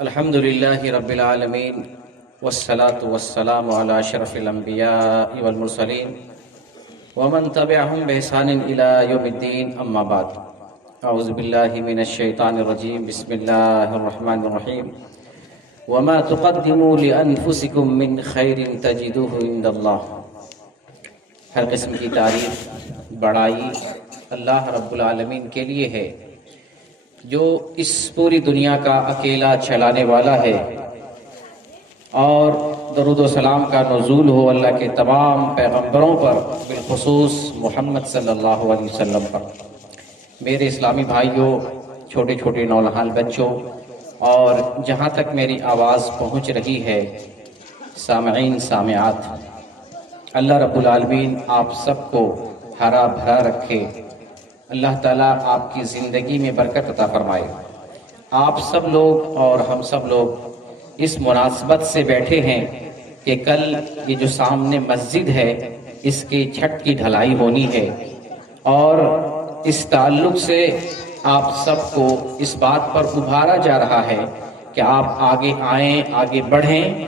الحمد لله رب العالمين والصلاة والسلام على أشرف الأنبياء والمرسلين ومن تبعهم بإحسان إلى يوم الدين أما بعد أعوذ بالله من الشيطان الرجيم بسم الله الرحمن الرحيم وما تقدموا لأنفسكم من خير تجدوه عند الله. ہر قسم کی تعریف بڑائی اللہ رب العالمین کے لیے ہے جو اس پوری دنیا کا اکیلا چلانے والا ہے، اور درود و سلام کا نزول ہو اللہ کے تمام پیغمبروں پر، بالخصوص محمد صلی اللہ علیہ وسلم پر. میرے اسلامی بھائیوں، چھوٹے چھوٹے نونہال بچوں، اور جہاں تک میری آواز پہنچ رہی ہے سامعین سامعات، اللہ رب العالمین آپ سب کو ہرا بھرا رکھے. اللہ تعالیٰ آپ کی زندگی میں برکت عطا فرمائے. آپ سب لوگ اور ہم سب لوگ اس مناسبت سے بیٹھے ہیں کہ کل یہ جو سامنے مسجد ہے اس کی چھت کی ڈھلائی ہونی ہے، اور اس تعلق سے آپ سب کو اس بات پر ابھارا جا رہا ہے کہ آپ آگے آئیں، آگے بڑھیں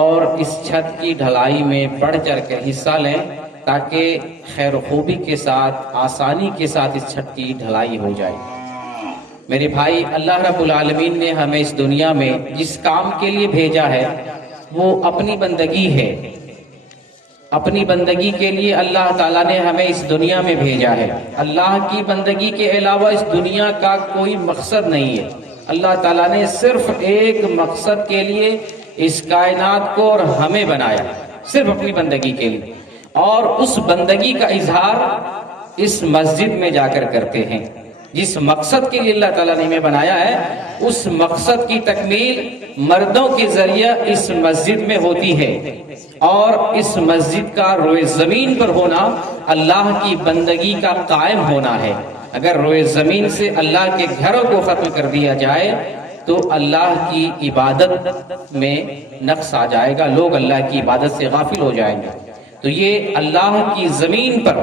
اور اس چھت کی ڈھلائی میں بڑھ چڑھ کر حصہ لیں، تاکہ خیر و خوبی کے ساتھ، آسانی کے ساتھ اس چھت کی ڈھلائی ہو جائے. میرے بھائی، اللہ رب العالمین نے ہمیں اس دنیا میں جس کام کے لیے بھیجا ہے وہ اپنی بندگی ہے. اپنی بندگی کے لیے اللہ تعالیٰ نے ہمیں اس دنیا میں بھیجا ہے. اللہ کی بندگی کے علاوہ اس دنیا کا کوئی مقصد نہیں ہے. اللہ تعالیٰ نے صرف ایک مقصد کے لیے اس کائنات کو اور ہمیں بنایا، صرف اپنی بندگی کے لیے، اور اس بندگی کا اظہار اس مسجد میں جا کر کرتے ہیں. جس مقصد کے لیے اللہ تعالیٰ نے ہمیں بنایا ہے اس مقصد کی تکمیل مردوں کے ذریعہ اس مسجد میں ہوتی ہے، اور اس مسجد کا روئے زمین پر ہونا اللہ کی بندگی کا قائم ہونا ہے. اگر روئے زمین سے اللہ کے گھروں کو ختم کر دیا جائے تو اللہ کی عبادت میں نقص آ جائے گا، لوگ اللہ کی عبادت سے غافل ہو جائیں گے. تو یہ اللہ کی زمین پر،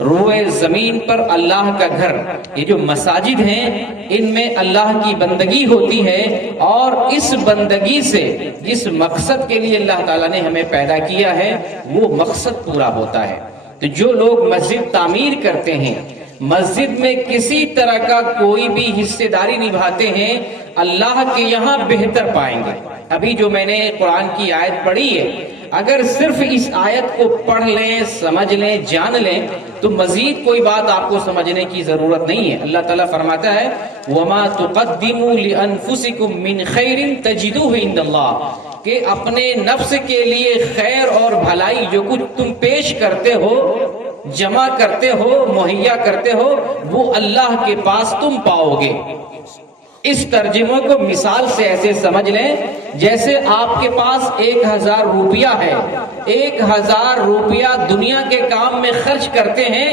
روئے زمین پر اللہ کا گھر، یہ جو مساجد ہیں ان میں اللہ کی بندگی ہوتی ہے، اور اس بندگی سے جس مقصد کے لیے اللہ تعالیٰ نے ہمیں پیدا کیا ہے وہ مقصد پورا ہوتا ہے. تو جو لوگ مسجد تعمیر کرتے ہیں، مسجد میں کسی طرح کا کوئی بھی حصے داری نبھاتے ہیں، اللہ کے یہاں بہتر پائیں گے. ابھی جو میں نے قرآن کی آیت پڑھی ہے، اگر صرف اس آیت کو پڑھ لیں، سمجھ لیں، جان لیں تو مزید کوئی بات آپ کو سمجھنے کی ضرورت نہیں ہے. اللہ تعالیٰ فرماتا ہے وَمَا تُقَدِّمُوا لِأَنفُسِكُم مِّن خَيْرٍ تَجِدُوهُ عِندَ اللَّهِ، کہ اپنے نفس کے لیے خیر اور بھلائی جو کچھ تم پیش کرتے ہو، جمع کرتے ہو، مہیا کرتے ہو، وہ اللہ کے پاس تم پاؤ گے. اس ترجمے کو مثال سے ایسے سمجھ لیں جیسے آپ کے پاس 1000 روپیہ ہے، 1000 روپیہ دنیا کے کام میں خرچ کرتے ہیں،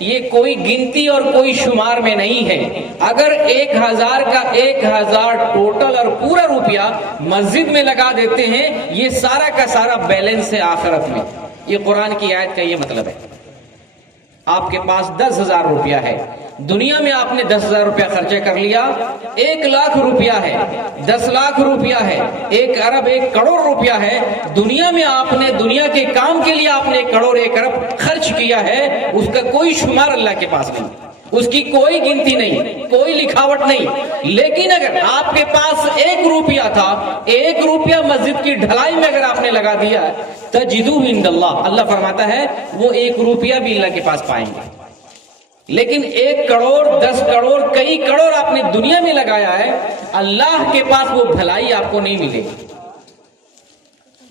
یہ کوئی گنتی اور کوئی شمار میں نہیں ہے. اگر 1000 کا 1000 ٹوٹل اور پورا روپیہ مسجد میں لگا دیتے ہیں، یہ سارا کا سارا بیلنس ہے آخرت میں. یہ قرآن کی آیت کا یہ مطلب ہے. آپ کے پاس 10,000 روپیہ ہے، دنیا میں آپ نے 10,000 روپیہ خرچہ کر لیا، 1,00,000 روپیہ ہے، 10 لاکھ روپیہ ہے، 1 ارب 1 کروڑ روپیہ ہے. دنیا میں آپ نے، دنیا کے کام کے لیے آپ نے 1 کروڑ 1 ارب خرچ کیا ہے، اس کا کوئی شمار اللہ کے پاس نہیں، اس کی کوئی گنتی نہیں، کوئی لکھاوٹ نہیں. لیکن اگر آپ کے پاس 1 روپیہ تھا، 1 روپیہ مسجد کی ڈھلائی میں اگر آپ نے لگا دیا تجدوہ عند اللہ، اللہ فرماتا ہے وہ 1 روپیہ بھی اللہ کے پاس پائیں گے. لیکن 1 کروڑ 10 کروڑ کئی کروڑ آپ نے دنیا میں لگایا ہے، اللہ کے پاس وہ بھلائی آپ کو نہیں ملے گی.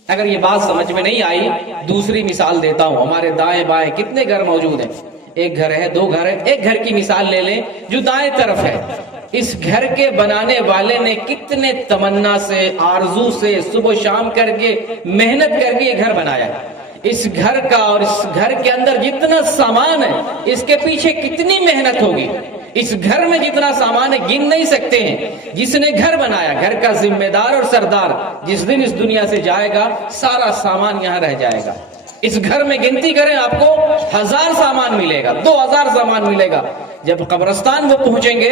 اگر یہ بات سمجھ میں نہیں آئی، دوسری مثال دیتا ہوں. ہمارے دائیں بائیں کتنے گھر موجود ہیں، 1 گھر ہے، 2 گھر ہے. ایک گھر کی مثال لے لیں جو دائیں طرف ہے. اس گھر کے بنانے والے نے کتنے تمنا سے، آرزو سے، صبح شام کر کے، محنت کر کے یہ گھر بنایا ہے. اس گھر کا اور اس گھر کے اندر جتنا سامان ہے، اس کے پیچھے کتنی محنت ہوگی. اس گھر میں جتنا سامان ہے گن نہیں سکتے ہیں. جس نے گھر بنایا، گھر کا ذمہ دار اور سردار، جس دن اس دنیا سے جائے گا سارا سامان یہاں رہ جائے گا. اس گھر میں گنتی کریں آپ کو 1000 سامان ملے گا، 2000 سامان ملے گا۔ جب قبرستان وہ پہنچیں گے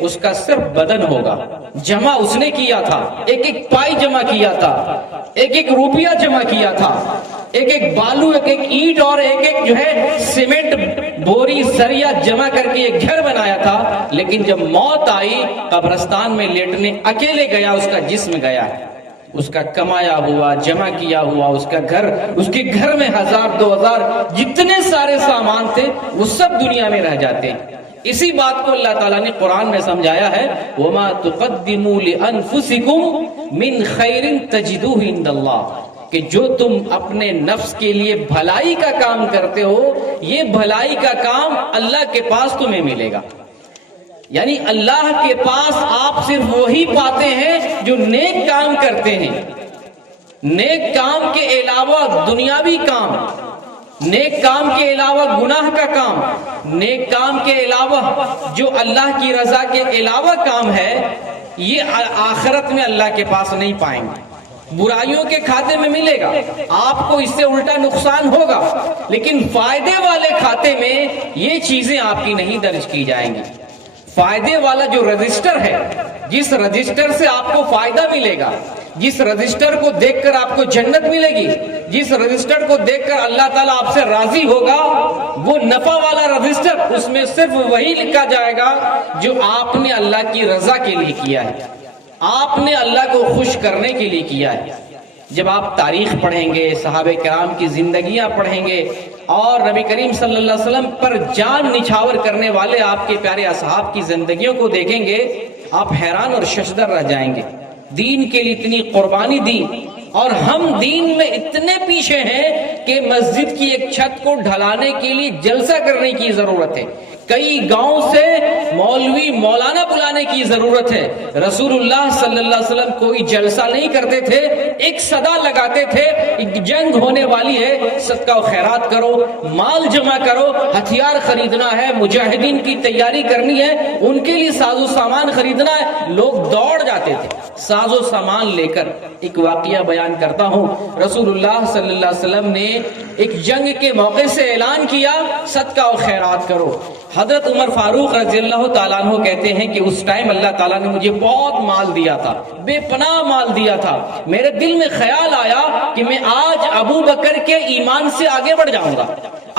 اس کا صرف بدن ہوگا، جمع اس نے کیا تھا، ایک ایک پائی جمع کیا تھا، ایک ایک روپیہ جمع کیا تھا، ایک ایک بالو، ایک ایک اینٹ اور ایک ایک جو ہے سیمنٹ بوری سریا جمع کر کے ایک گھر بنایا تھا۔ لیکن جب موت آئی قبرستان میں لیٹنے اکیلے گیا، اس کا جسم گیا، اس کا کمایا ہوا جمع کیا ہوا اس کا گھر، اس کے گھر میں 1000 2000 جتنے سارے سامان تھے وہ سب دنیا میں رہ جاتے ہیں۔ اسی بات کو اللہ تعالیٰ نے قرآن میں سمجھایا ہے، وَمَا تُقَدِّمُوا لِأَنفُسِكُمْ مِنْ خَيْرٍ تَجِدُوهُ عِندَ اللَّهِ، کہ جو تم اپنے نفس کے لیے بھلائی کا کام کرتے ہو، یہ بھلائی کا کام اللہ کے پاس تمہیں ملے گا۔ یعنی اللہ کے پاس آپ صرف وہی پاتے ہیں جو نیک کام کرتے ہیں۔ نیک کام کے علاوہ دنیاوی کام، نیک کام کے علاوہ گناہ کا کام، نیک کام کے علاوہ جو اللہ کی رضا کے علاوہ کام ہے، یہ آخرت میں اللہ کے پاس نہیں پائیں گے۔ برائیوں کے کھاتے میں ملے گا، آپ کو اس سے الٹا نقصان ہوگا، لیکن فائدے والے کھاتے میں یہ چیزیں آپ کی نہیں درج کی جائیں گی۔ فائدے والا جو رجسٹر ہے، جس رجسٹر سے آپ کو فائدہ ملے گا، جس رجسٹر کو دیکھ کر آپ کو جنت ملے گی، جس رجسٹر کو دیکھ کر اللہ تعالیٰ آپ سے راضی ہوگا، وہ نفع والا رجسٹر، اس میں صرف وہی لکھا جائے گا جو آپ نے اللہ کی رضا کے لیے کیا ہے، آپ نے اللہ کو خوش کرنے کے لیے کیا ہے۔ جب آپ تاریخ پڑھیں گے، صحابہ کرام کی زندگیاں پڑھیں گے اور نبی کریم صلی اللہ علیہ وسلم پر جان نچھاور کرنے والے آپ کے پیارے اصحاب کی زندگیوں کو دیکھیں گے، آپ حیران اور ششدر رہ جائیں گے۔ دین کے لیے اتنی قربانی دی، اور ہم دین میں اتنے پیچھے ہیں کہ مسجد کی ایک چھت کو ڈھلانے کے لیے جلسہ کرنے کی ضرورت ہے، کئی گاؤں سے مولوی مولانا بلانے کی ضرورت ہے۔ رسول اللہ صلی اللہ علیہ وسلم کوئی جلسہ نہیں کرتے تھے، ایک صدا لگاتے تھے، ایک جنگ ہونے والی ہے، صدقہ و خیرات کرو، مال جمع کرو، ہتھیار خریدنا ہے، مجاہدین کی تیاری کرنی ہے، ان کے لیے ساز و سامان خریدنا ہے، لوگ دوڑ جاتے تھے ساز و سامان لے کر۔ ایک واقعہ بیان کرتا ہوں، رسول اللہ صلی اللہ علیہ وسلم نے ایک جنگ کے موقع سے اعلان کیا، صدقہ و خیرات کرو۔ حضرت عمر فاروق رضی اللہ تعالیٰ عنہ کہتے ہیں کہ اس ٹائم اللہ تعالیٰ نے مجھے بہت مال دیا تھا، بے پناہ مال دیا تھا، میرے دل میں خیال آیا کہ میں آج ابو بکر کے ایمان سے آگے بڑھ جاؤں گا۔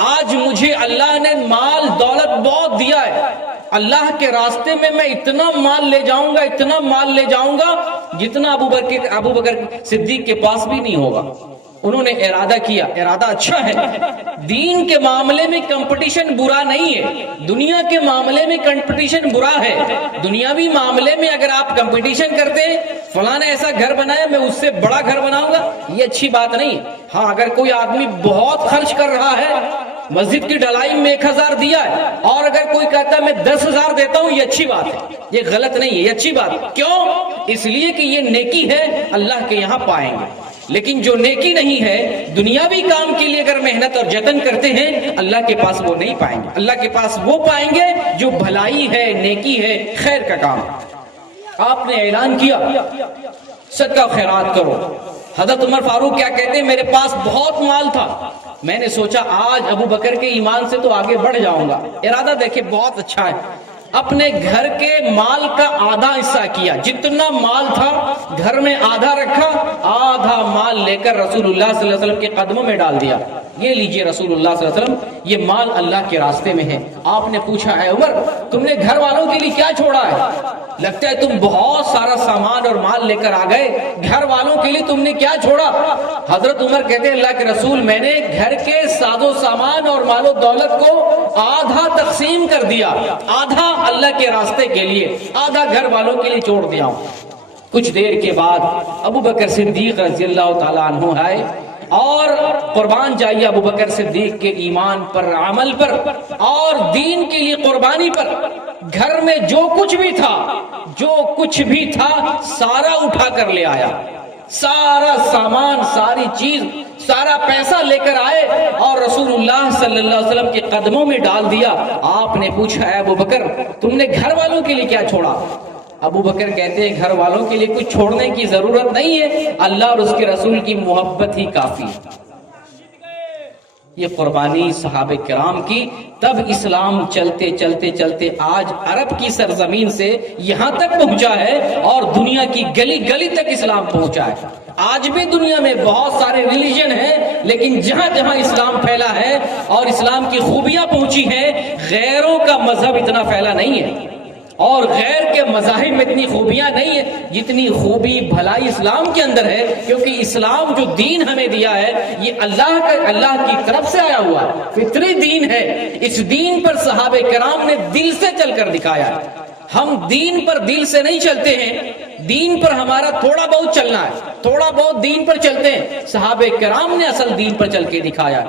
آج مجھے اللہ نے مال دولت بہت دیا ہے، اللہ کے راستے میں میں اتنا مال لے جاؤں گا، اتنا مال لے جاؤں گا جتنا ابو بکر صدیق کے پاس بھی نہیں ہوگا۔ انہوں نے ارادہ کیا، ارادہ اچھا ہے، دین کے معاملے میں کمپٹیشن برا نہیں ہے، دنیا کے معاملے میں کمپٹیشن برا ہے۔ دنیاوی معاملے میں اگر آپ کمپٹیشن کرتے ہیں، فلاں نے ایسا گھر بنایا میں اس سے بڑا گھر بناؤں گا، یہ اچھی بات نہیں۔ ہاں، اگر کوئی آدمی بہت خرچ کر رہا ہے، مسجد کی ڈھلائی میں 1000 دیا ہے، اور اگر کوئی کہتا ہے میں 10,000 دیتا ہوں، یہ اچھی بات ہے، یہ غلط نہیں ہے، یہ اچھی بات ہے۔ کیوں؟ اس لیے کہ یہ نیکی ہے، اللہ کے یہاں پائیں گے۔ لیکن جو نیکی نہیں ہے، دنیاوی کام کے لیے اگر محنت اور جتن کرتے ہیں، اللہ کے پاس وہ نہیں پائیں گے۔ اللہ کے پاس وہ پائیں گے جو بھلائی ہے، نیکی ہے، خیر کا کام۔ آپ نے اعلان کیا صدقہ خیرات کرو۔ حضرت عمر فاروق کیا کہتے ہیں، میرے پاس بہت مال تھا، میں نے سوچا آج ابو بکر کے ایمان سے تو آگے بڑھ جاؤں گا۔ ارادہ دیکھیں بہت اچھا ہے، اپنے گھر کے مال کا آدھا حصہ کیا، جتنا مال تھا گھر میں آدھا رکھا، آدھا مال لے کر رسول اللہ صلی اللہ علیہ وسلم کے قدموں میں ڈال دیا، یہ لیجئے رسول اللہ صلی اللہ علیہ وسلم، یہ مال اللہ کے راستے میں ہے۔ آپ نے پوچھا، اے عمر تم نے گھر والوں کے لیے کیا چھوڑا ہے؟ لگتا ہے تم بہت سارا سامان اور مال لے کر آ گئے، گھر والوں کے لیے تم نے کیا چھوڑا؟ حضرت عمر کہتے ہیں اللہ کے رسول، میں نے گھر کے ساز و سامان اور مال و دولت کو آدھا تقسیم کر دیا، آدھا اللہ کے راستے کے لیے، آدھا گھر والوں کے لیے چھوڑ دیا ہوں۔ کچھ دیر کے بعد ابو بکر صدیق رضی اللہ تعالیٰ عنہ آئے، اور قربان جائیے ابو بکر صدیق کے ایمان پر، عمل پر اور دین کے لیے قربانی پر، گھر میں جو کچھ بھی تھا سارا اٹھا کر لے آیا، سارا سامان، ساری چیز، سارا پیسہ لے کر آئے اور رسول اللہ صلی اللہ علیہ وسلم کے قدموں میں ڈال دیا۔ آپ نے پوچھا، اے ابو بکر تم نے گھر والوں کے لیے کیا چھوڑا؟ ابو بکر کہتے ہیں گھر والوں کے لیے کچھ چھوڑنے کی ضرورت نہیں ہے، اللہ اور اس کے رسول کی محبت ہی کافی ہے۔ یہ قربانی صحابہ کرام کی، تب اسلام چلتے چلتے چلتے آج عرب کی سرزمین سے یہاں تک پہنچا ہے اور دنیا کی گلی گلی تک اسلام پہنچا ہے۔ آج بھی دنیا میں بہت سارے ریلیجن ہیں، لیکن جہاں جہاں اسلام پھیلا ہے اور اسلام کی خوبیاں پہنچی ہیں، غیروں کا مذہب اتنا پھیلا نہیں ہے اور غیر کے مذاہب میں اتنی خوبیاں نہیں ہیں جتنی خوبی بھلائی اسلام کے اندر ہے، کیونکہ اسلام جو دین ہمیں دیا ہے یہ اللہ کی طرف سے آیا ہوا ہے، فطری دین ہے۔ اس دین پر صحابہ کرام نے دل سے چل کر دکھایا ہے۔ ہم دین پر دل سے نہیں چلتے ہیں، دین پر ہمارا تھوڑا بہت چلنا ہے، تھوڑا بہت دین پر چلتے ہیں۔ صحابہ کرام نے اصل دین پر چل کے دکھایا۔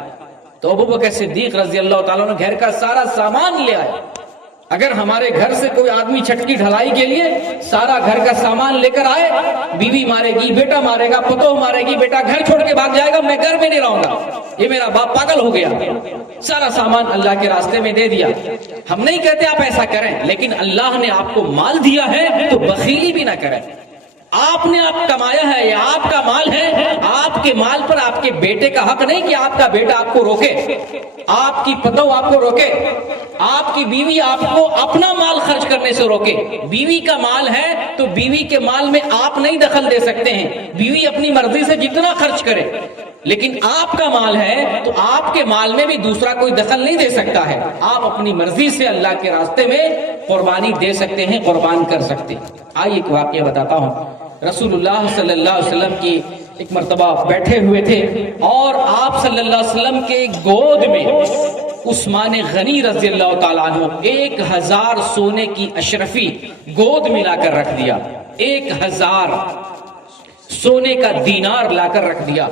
تو ابوبکر صدیق رضی اللہ تعالیٰ نے گھر کا سارا سامان لے آئے۔ اگر ہمارے گھر سے کوئی آدمی چھت کی ڈھلائی کے لیے سارا گھر کا سامان لے کر آئے، بیوی مارے گی، بیٹا مارے گا، پتوہ مارے گی، بیٹا گھر چھوڑ کے بھاگ جائے گا، میں گھر میں نہیں رہوں گا، یہ میرا باپ پاگل ہو گیا، سارا سامان اللہ کے راستے میں دے دیا۔ ہم نہیں کہتے آپ ایسا کریں، لیکن اللہ نے آپ کو مال دیا ہے تو بخیلی بھی نہ کریں۔ آپ نے کمایا ہے، یہ آپ کا مال ہے، آپ کے مال پر آپ کے بیٹے کا حق نہیں کہ آپ کا بیٹا آپ کو روکے، آپ کی پتوہ آپ کو روکے، آپ کی بیوی آپ کو اپنا مال خرچ کرنے سے روکے۔ بیوی کا مال ہے تو بیوی کے مال میں آپ نہیں دخل دے سکتے ہیں، بیوی اپنی مرضی سے جتنا خرچ کرے، لیکن آپ کا مال ہے تو آپ کے مال میں بھی دوسرا کوئی دخل نہیں دے سکتا ہے۔ آپ اپنی مرضی سے اللہ کے راستے میں قربانی دے سکتے ہیں، قربان کر سکتے ہیں۔ آئیے ایک واقعہ بتاتا ہوں۔ رسول اللہ صلی اللہ علیہ وسلم کی ایک مرتبہ بیٹھے ہوئے تھے اور آپ صلی اللہ علیہ وسلم کے گود میں عثمان غنی رضی اللہ تعالیٰ عنہ 1000 سونے کی اشرفی گود میں لا کر رکھ دیا، 1000 سونے کا دینار لا کر رکھ دیا۔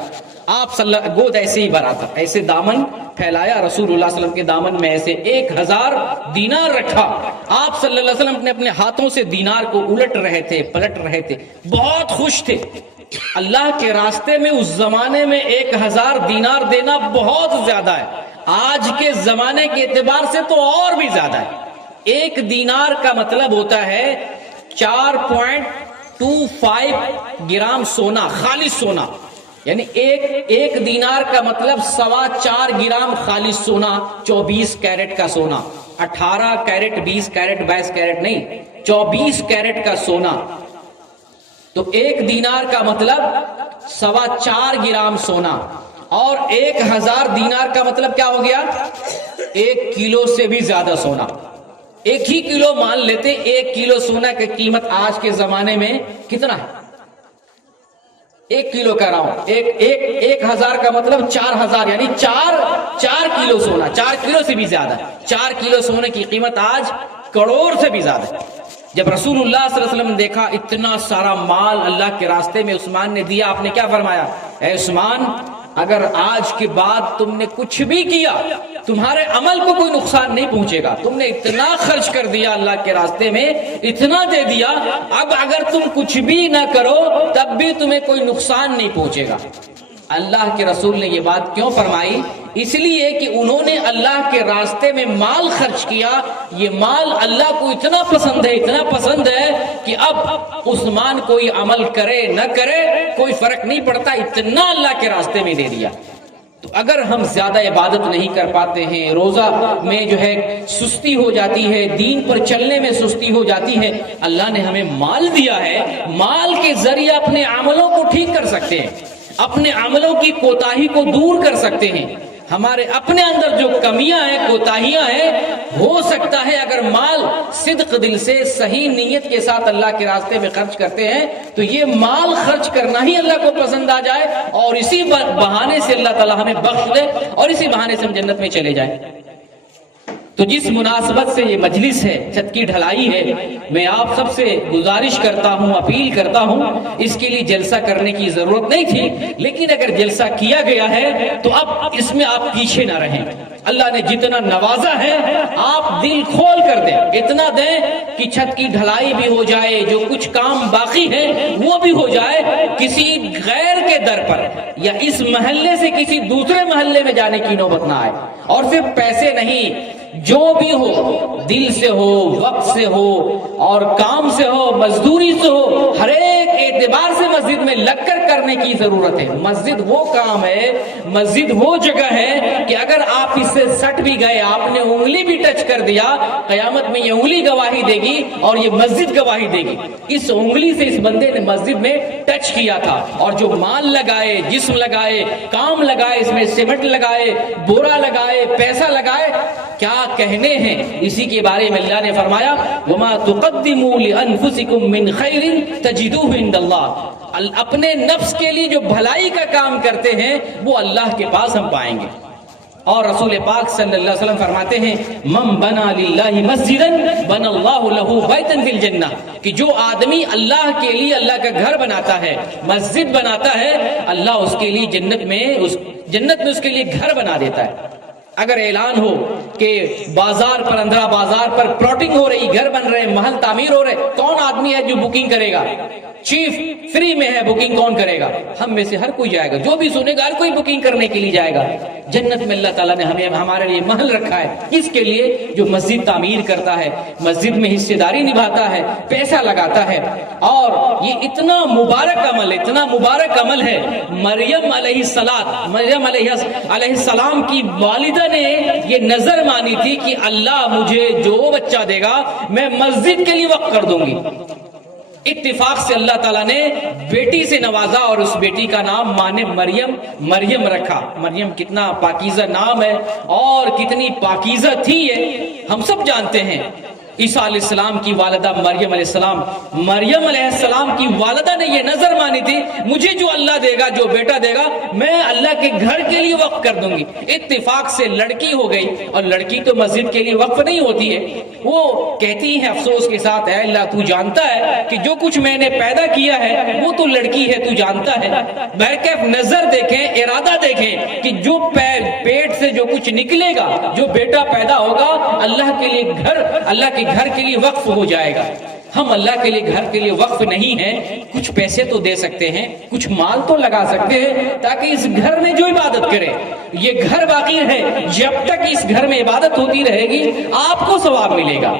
آپ صلی اللہ گود ایسے ہی بھرا تھا، ایسے دامن پھیلایا، رسول اللہ صلی اللہ علیہ وسلم کے دامن میں ایسے 1000 دینار رکھا۔ آپ صلی اللہ علیہ وسلم اپنے ہاتھوں سے دینار کو الٹ رہے تھے، پلٹ رہے تھے، بہت خوش تھے۔ اللہ کے راستے میں اس زمانے میں 1000 دینار دینا بہت زیادہ ہے، آج کے زمانے کے اعتبار سے تو اور بھی زیادہ ہے۔ ایک دینار کا مطلب ہوتا ہے 4.25 گرام سونا، خالص سونا، یعنی ایک دینار کا مطلب 4.25 گرام خالص سونا، 24 کیرٹ کا سونا، 18 کیرٹ، 20 کیرٹ، 22 کیرٹ نہیں، 24 کیرٹ کا سونا۔ تو ایک دینار کا مطلب 4.25 گرام سونا، اور 1000 دینار کا مطلب کیا ہو گیا؟ 1 کلو سے بھی زیادہ سونا۔ 1 ہی کلو مان لیتے، 1 کلو سونا کی قیمت آج کے زمانے میں کتنا ہے؟ 1 کلو کہہ رہا ہوں، 1000 کا مطلب 4000، یعنی 4 کلو سونا، 4 کلو سے بھی زیادہ۔ 4 کلو سونے کی قیمت آج کروڑ سے بھی زیادہ ہے۔ جب رسول اللہ صلی اللہ علیہ وسلم نے دیکھا اتنا سارا مال اللہ کے راستے میں عثمان نے دیا، آپ نے کیا فرمایا؟ اے عثمان، اگر آج کے بعد تم نے کچھ بھی کیا تمہارے عمل کو کوئی نقصان نہیں پہنچے گا، تم نے اتنا خرچ کر دیا اللہ کے راستے میں، اتنا دے دیا، اب اگر تم کچھ بھی نہ کرو تب بھی تمہیں کوئی نقصان نہیں پہنچے گا۔ اللہ کے رسول نے یہ بات کیوں فرمائی؟ اس لیے کہ انہوں نے اللہ کے راستے میں مال خرچ کیا، یہ مال اللہ کو اتنا پسند ہے، اتنا پسند ہے کہ اب عثمان کوئی عمل کرے نہ کرے کوئی فرق نہیں پڑتا، اتنا اللہ کے راستے میں دے دیا۔ تو اگر ہم زیادہ عبادت نہیں کر پاتے ہیں، روزہ میں جو ہے سستی ہو جاتی ہے، دین پر چلنے میں سستی ہو جاتی ہے، اللہ نے ہمیں مال دیا ہے، مال کے ذریعے اپنے عملوں کو ٹھیک کر سکتے ہیں، اپنے عملوں کی کوتاہی کو دور کر سکتے ہیں۔ ہمارے اپنے اندر جو کمیاں ہیں، کوتاہیاں ہیں، ہو سکتا ہے اگر مال صدق دل سے صحیح نیت کے ساتھ اللہ کے راستے میں خرچ کرتے ہیں تو یہ مال خرچ کرنا ہی اللہ کو پسند آ جائے، اور اسی بہانے سے اللہ تعالی ہمیں بخش دے اور اسی بہانے سے ہم جنت میں چلے جائیں۔ تو جس مناسبت سے یہ مجلس ہے، چھت کی ڈھلائی ہے، میں آپ سب سے گزارش کرتا ہوں، اپیل کرتا ہوں، اس کے لیے جلسہ کرنے کی ضرورت نہیں تھی، لیکن اگر جلسہ کیا گیا ہے تو اب اس میں آپ پیچھے نہ رہیں۔ اللہ نے جتنا نوازا ہے آپ دل کھول کر دیں، اتنا دیں کہ چھت کی ڈھلائی بھی ہو جائے، جو کچھ کام باقی ہے وہ بھی ہو جائے، کسی غیر کے در پر یا اس محلے سے کسی دوسرے محلے میں جانے کی نوبت نہ آئے۔ اور صرف پیسے نہیں، جو بھی ہو، دل سے ہو، وقت سے ہو، اور کام سے ہو، مزدوری سے ہو، ہر ایک اعتبار سے مسجد میں لگ کر کرنے کی ضرورت ہے. مسجد وہ کام ہے، مسجد وہ جگہ ہے کہ اگر آپ اس سے سٹ بھی گئے، آپ نے انگلی بھی ٹچ کر دیا، قیامت میں یہ انگلی گواہی دے گی اور یہ مسجد گواہی دے گی. اس انگلی سے اس بندے نے مسجد میں ٹچ کیا تھا، اور جو مال لگائے، جسم لگائے، کام لگائے، اس میں سیمنٹ لگائے، بورا لگائے، پیسہ لگائے، کیا کہنے ہیں. اسی کے بارے میں اللہ نے فرمایا وَمَا تُقَدِّمُوا لِأَنفُسِكُم مِّن خَيْرٍ تَجِدُوهُ عِندَ اللَّهِ. اپنے نفس کے لیے جو بھلائی کا کام کرتے ہیں وہ اللہ کے پاس ہم پائیں گے. اور رسول پاک صلی اللہ علیہ وسلم فرماتے ہیں من بنا للہ مسجدا بنا اللہ لہ بیتا فی الجنہ، کہ جو آدمی اللہ کے لیے اللہ کا گھر بناتا ہے، مسجد بناتا ہے، اللہ اس کے لیے جنت میں اس کے لیے گھر بنا دیتا ہے. اگر اعلان ہو کہ بازار پر، اندرا بازار پر پلاٹنگ ہو رہی، گھر بن رہے، محل تعمیر ہو رہے، کون آدمی ہے جو بکنگ کرے گا؟ چیف فری میں ہے، بکنگ کون کرے گا؟ ہم میں سے ہر کوئی جائے گا، جو بھی سنے گا ہر کوئی بکنگ کرنے کے لیے جائے گا. جنت میں اللہ تعالیٰ نے ہمارے لیے محل رکھا ہے، کس کے لیے؟ جو مسجد تعمیر کرتا ہے، مسجد میں حصے داری نبھاتا ہے، پیسہ لگاتا ہے. اور یہ اتنا مبارک عمل ہے. مریم علیہ السلام کی والدہ نے یہ نظر مانی تھی کہ اللہ مجھے جو بچہ دے گا میں مسجد کے لیے وقف کر دوں گی. اتفاق سے اللہ تعالیٰ نے بیٹی سے نوازا اور اس بیٹی کا نام ماں نے مریم رکھا. مریم کتنا پاکیزہ نام ہے اور کتنی پاکیزہ تھی یہ ہم سب جانتے ہیں. عیسیٰ علیہ السلام کی والدہ مریم علیہ السلام کی والدہ نے یہ نظر مانی تھی مجھے جو اللہ دے گا، جو بیٹا دے گا، میں اللہ کے گھر کے لیے وقف کر دوں گی. اتفاق سے لڑکی ہو گئی، اور لڑکی تو مسجد کے لیے وقف نہیں ہوتی ہے. وہ کہتی ہے افسوس کے ساتھ اے اللہ تو جانتا ہے کہ جو کچھ میں نے پیدا کیا ہے وہ تو لڑکی ہے، تو جانتا ہے. بہرکیف نظر دیکھیں، ارادہ دیکھیں کہ جو پیٹ سے جو کچھ نکلے گا، جو بیٹا پیدا ہوگا، اللہ کے لیے گھر کے لیے وقف ہو جائے گا. ہم اللہ کے لیے گھر کے لیے وقف نہیں ہیں. کچھ پیسے تو دے سکتے ہیں، کچھ مال تو لگا سکتے ہیں تاکہ اس گھر میں جو عبادت کرے، یہ گھر باقی ہے، جب تک اس گھر میں عبادت ہوتی رہے گی آپ کو ثواب ملے گا.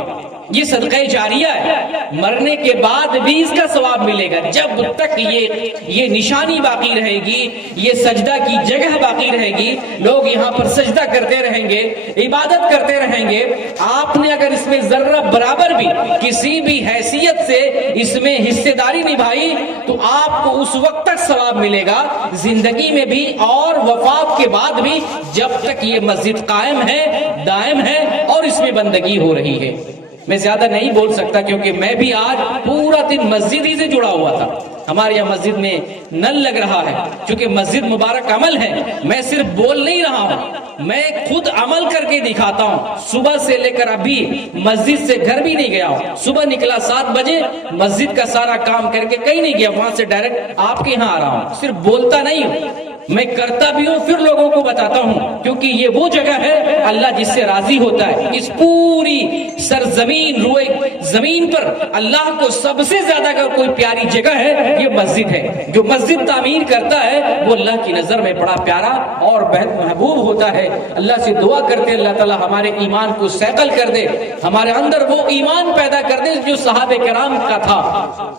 یہ صدقہ جاریہ ہے، مرنے کے بعد بھی اس کا ثواب ملے گا. جب تک یہ نشانی باقی رہے گی، یہ سجدہ کی جگہ باقی رہے گی، لوگ یہاں پر سجدہ کرتے رہیں گے، عبادت کرتے رہیں گے. آپ نے اگر اس میں ذرہ برابر بھی کسی بھی حیثیت سے اس میں حصے داری نبھائی تو آپ کو اس وقت تک ثواب ملے گا، زندگی میں بھی اور وفات کے بعد بھی، جب تک یہ مسجد قائم ہے، دائم ہے اور اس میں بندگی ہو رہی ہے. میں زیادہ نہیں بول سکتا کیونکہ میں بھی آج پورا دن مسجد ہی سے جڑا ہوا تھا. ہمارے یہاں مسجد میں نل لگ رہا ہے، چونکہ مسجد مبارک عمل ہے. میں صرف بول نہیں رہا ہوں، میں خود عمل کر کے دکھاتا ہوں. صبح سے لے کر ابھی مسجد سے گھر بھی نہیں گیا ہوں. صبح نکلا 7 بجے، مسجد کا سارا کام کر کے کہیں نہیں گیا، وہاں سے ڈائریکٹ آپ کے یہاں آ رہا ہوں. صرف بولتا نہیں ہوں، میں کرتا بھی ہوں، پھر لوگوں کو بتاتا ہوں، کیونکہ یہ وہ جگہ ہے اللہ جس سے راضی ہوتا ہے. اس پوری سرزمین، روئے زمین پر اللہ کو سب سے زیادہ اگر کوئی پیاری جگہ ہے یہ مسجد ہے. جو مسجد تعمیر کرتا ہے وہ اللہ کی نظر میں بڑا پیارا اور بہت محبوب ہوتا ہے. اللہ سے دعا کرتے اللہ تعالی ہمارے ایمان کو سیقل کر دے، ہمارے اندر وہ ایمان پیدا کر دے جو صحابہ کرام کا تھا.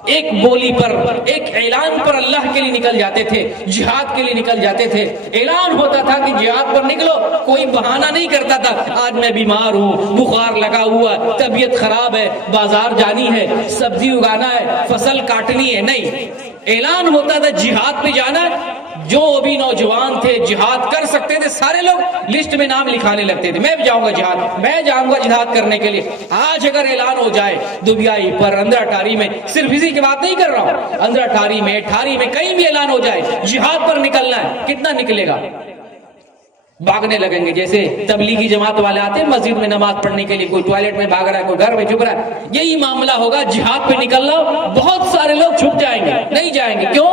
ایک بولی پر، ایک اعلان پر اللہ کے لیے نکل جاتے تھے، جہاد کے لیے نکل جاتے تھے. اعلان ہوتا تھا کہ جہاد پر نکلو، کوئی بہانہ نہیں کرتا تھا آج میں بیمار ہوں، بخار لگا ہوا، طبیعت خراب ہے، بازار جانی ہے، سبزی اگانا ہے، فصل کاٹنی ہے. نہیں، اعلان ہوتا تھا جہاد پہ جانا. جو بھی نوجوان تھے جہاد کر سکتے تھے سارے لوگ لسٹ میں نام لکھانے لگتے تھے، میں بھی جاؤں گا جہاد، میں جاؤں گا جہاد کرنے کے لیے. آج اگر اعلان ہو جائے دبیائی پر، اندرا ٹاری میں، صرف اسی کی بات نہیں کر رہا ہوں، اندرا ٹاری میں، ٹھاری میں، کہیں بھی اعلان ہو جائے جہاد پر نکلنا ہے، کتنا نکلے گا؟ بھاگنے لگیں گے. جیسے تبلیغی جماعت والے آتے ہیں مسجد میں نماز پڑھنے کے لیے، کوئی ٹوائلٹ میں بھاگ رہا ہے، کوئی گھر میں چھپ رہا ہے. یہی معاملہ ہوگا جہاد پہ نکلنا، بہت سارے لوگ چھپ جائیں گے، نہیں جائیں گے. کیوں؟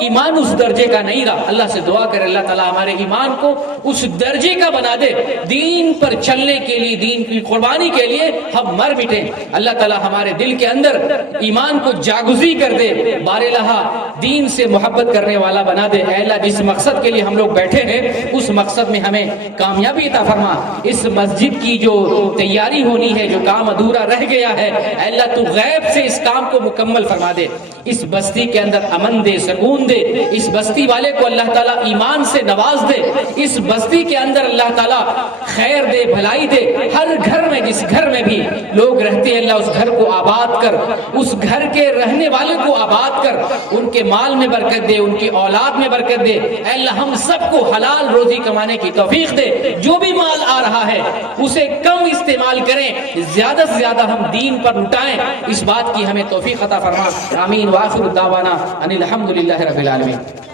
ایمان اس درجے کا نہیں رہا. اللہ سے دعا کرے اللہ تعالیٰ ہمارے ایمان کو اس درجے کا بنا دے، دین پر چلنے کے لیے، دین کی قربانی کے لیے ہم مر مٹیں. اللہ تعالیٰ ہمارے دل کے اندر ایمان کو جاگزی کر دے، بارالہ دین سے محبت کرنے والا بنا دے. اے اللہ جس مقصد کے لیے ہم لوگ بیٹھے ہیں اس مقصد میں ہمیں کامیابی عطا فرما. اس مسجد کی جو تیاری ہونی ہے، جو کام ادھورا رہ گیا ہے، اے اللہ تو غیب سے اس کام کو مکمل فرما دے. اس بستی کے اندر امن دے، سکون دے، اس بستی والے کو اللہ تعالیٰ ایمان سے نواز دے، اس بستی کے اندر اللہ تعالیٰ خیر دے، بھلائی دے، ہر گھر میں جس گھر میں بھی لوگ رہتے ہیں اللہ اس گھر کو آباد کر، اس گھر کے رہنے والے کو آباد کر، ان کے مال میں برکت دے، ان کی اولاد میں برکت دے، اے اللہ ہم سب کو حلال روزی کمانے کی توفیق دے، جو بھی مال آ رہا ہے اسے کم استعمال کریں، زیادہ سے زیادہ ہم دین پر لٹائیں، اس بات کی ہمیں توفیق عطا فرما، آمین، وآخر دعوانا ان الحمدللہ رب العالمین۔